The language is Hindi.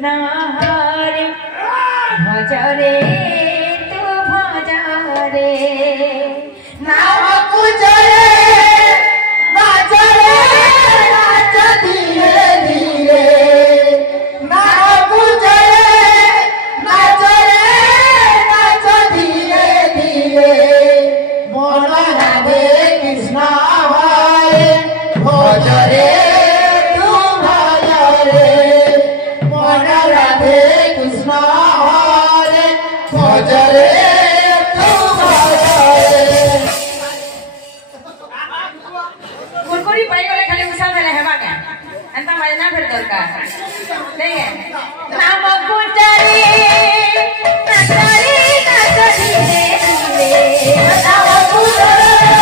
कृष्ण हरे भज रे तू भज रे नाम कुचरे नाच रे नाच धीरे धीरे नाम कुचरे नाच रे नाच धीरे धीरे मोर राधे कृष्ण हरे भज रे तू भज रे मोर राधे कृष्ण हरे भज रे तू भज रे कुरकुरी पड़ी गले खाली उछाल देले हेबा के अंता मजना फिर दरकार नहीं है नाम कुचरी नाचरी नाच धीरे धीरे नाम कुचरी